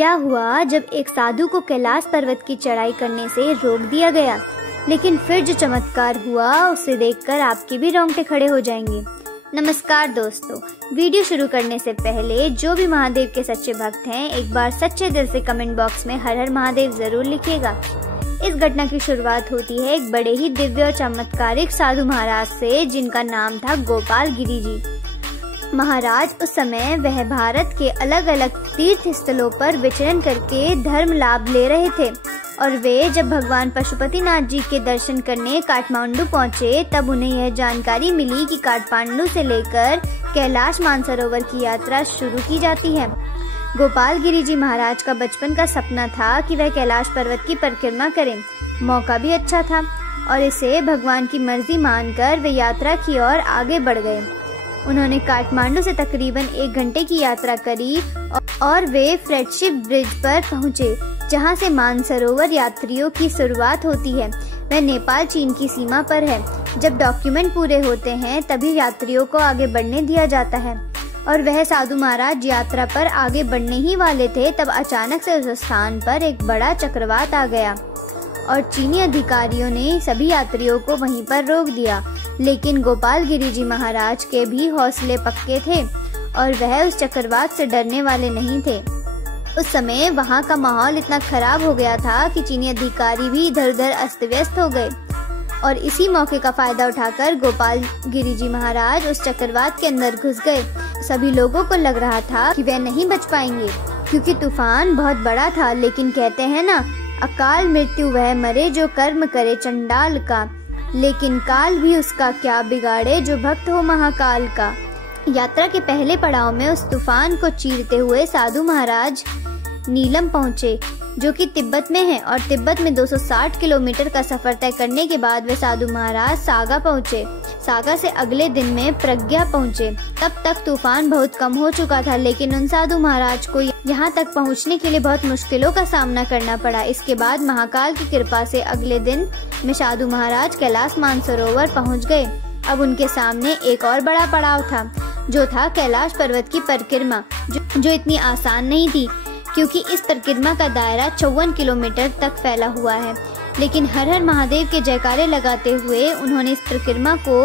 क्या हुआ जब एक साधु को कैलाश पर्वत की चढ़ाई करने से रोक दिया गया, लेकिन फिर जो चमत्कार हुआ उसे देखकर आपके भी रोंगटे खड़े हो जाएंगे। नमस्कार दोस्तों, वीडियो शुरू करने से पहले जो भी महादेव के सच्चे भक्त हैं एक बार सच्चे दिल से कमेंट बॉक्स में हर हर महादेव जरूर लिखिएगा। इस घटना की शुरुआत होती है एक बड़े ही दिव्य और चमत्कारिक साधु महाराज से, जिनका नाम था गोपाल गिरी जी महाराज। उस समय वह भारत के अलग अलग तीर्थ स्थलों पर विचरण करके धर्म लाभ ले रहे थे और वे जब भगवान पशुपतिनाथ जी के दर्शन करने काठमांडू पहुँचे तब उन्हें यह जानकारी मिली कि काठमांडू से लेकर कैलाश मानसरोवर की यात्रा शुरू की जाती है। गोपाल गिरी जी महाराज का बचपन का सपना था कि वह कैलाश पर्वत की परिक्रमा करें। मौका भी अच्छा था और इसे भगवान की मर्जी मानकर वे यात्रा की ओर आगे बढ़ गए। उन्होंने काठमांडू से तकरीबन 1 घंटे की यात्रा करी और वे फ्रेंडशिप ब्रिज पर पहुंचे, जहां से मानसरोवर यात्रियों की शुरुआत होती है। वह नेपाल चीन की सीमा पर है। जब डॉक्यूमेंट पूरे होते हैं तभी यात्रियों को आगे बढ़ने दिया जाता है और वह साधु महाराज यात्रा पर आगे बढ़ने ही वाले थे तब अचानक से उस स्थान पर एक बड़ा चक्रवात आ गया और चीनी अधिकारियों ने सभी यात्रियों को वहीं पर रोक दिया। लेकिन गोपाल गिरी जी महाराज के भी हौसले पक्के थे और वह उस चक्रवात से डरने वाले नहीं थे। उस समय वहां का माहौल इतना खराब हो गया था कि चीनी अधिकारी भी इधर उधर अस्त व्यस्त हो गए और इसी मौके का फायदा उठाकर गोपाल गिरी जी महाराज उस चक्रवात के अंदर घुस गए। सभी लोगों को लग रहा था कि वे नहीं बच पाएंगे क्योंकि तूफान बहुत बड़ा था, लेकिन कहते हैं ना, अकाल मृत्यु वह मरे जो कर्म करे चंडाल का, लेकिन काल भी उसका क्या बिगाड़े जो भक्त हो महाकाल का। यात्रा के पहले पड़ाव में उस तूफान को चीरते हुए साधु महाराज नीलम पहुँचे, जो कि तिब्बत में है, और तिब्बत में 260 किलोमीटर का सफर तय करने के बाद वे साधु महाराज सागा पहुँचे। सागा से अगले दिन में प्रज्ञा पहुँचे। तब तक तूफान बहुत कम हो चुका था, लेकिन उन साधु महाराज को यहाँ तक पहुँचने के लिए बहुत मुश्किलों का सामना करना पड़ा। इसके बाद महाकाल की कृपा से अगले दिन में साधु महाराज कैलाश मानसरोवर पहुँच गए। अब उनके सामने एक और बड़ा पड़ाव था, जो था कैलाश पर्वत की परिक्रमा, जो इतनी आसान नहीं थी क्योंकि इस परिक्रमा का दायरा 54 किलोमीटर तक फैला हुआ है। लेकिन हर हर महादेव के जयकारे लगाते हुए उन्होंने इस परिक्रमा को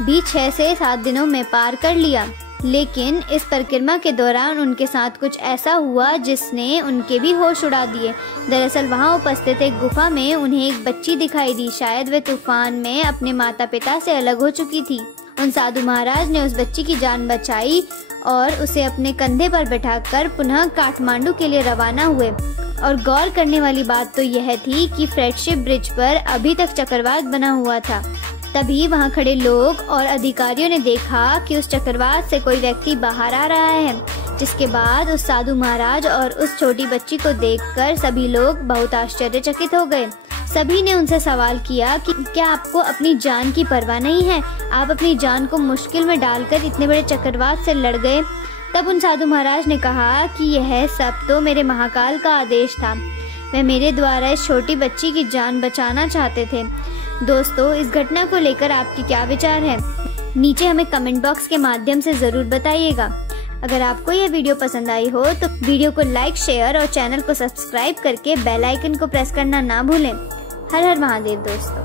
भी 6 से 7 दिनों में पार कर लिया। लेकिन इस परिक्रमा के दौरान उनके साथ कुछ ऐसा हुआ जिसने उनके भी होश उड़ा दिए। दरअसल वहां उपस्थित एक गुफा में उन्हें एक बच्ची दिखाई दी। शायद वे तूफान में अपने माता पिता से अलग हो चुकी थी। उन साधु महाराज ने उस बच्ची की जान बचाई और उसे अपने कंधे पर बैठाकर पुनः काठमांडू के लिए रवाना हुए। और गौर करने वाली बात तो यह थी कि फ्रेंडशिप ब्रिज पर अभी तक चक्रवात बना हुआ था। तभी वहां खड़े लोग और अधिकारियों ने देखा कि उस चक्रवात से कोई व्यक्ति बाहर आ रहा है, जिसके बाद उस साधु महाराज और उस छोटी बच्ची को देखकर सभी लोग बहुत आश्चर्यचकित हो गए। सभी ने उनसे सवाल किया कि क्या आपको अपनी जान की परवाह नहीं है? आप अपनी जान को मुश्किल में डालकर इतने बड़े चक्रवात से लड़ गए। तब उन साधु महाराज ने कहा कि यह सब तो मेरे महाकाल का आदेश था। वे मेरे द्वारा इस छोटी बच्ची की जान बचाना चाहते थे। दोस्तों, इस घटना को लेकर आपके क्या विचार हैं? नीचे हमें कमेंट बॉक्स के माध्यम से जरूर बताइएगा। अगर आपको यह वीडियो पसंद आई हो तो वीडियो को लाइक, शेयर और चैनल को सब्सक्राइब करके बेल आइकन को प्रेस करना ना भूलें। हर हर महादेव दोस्तों।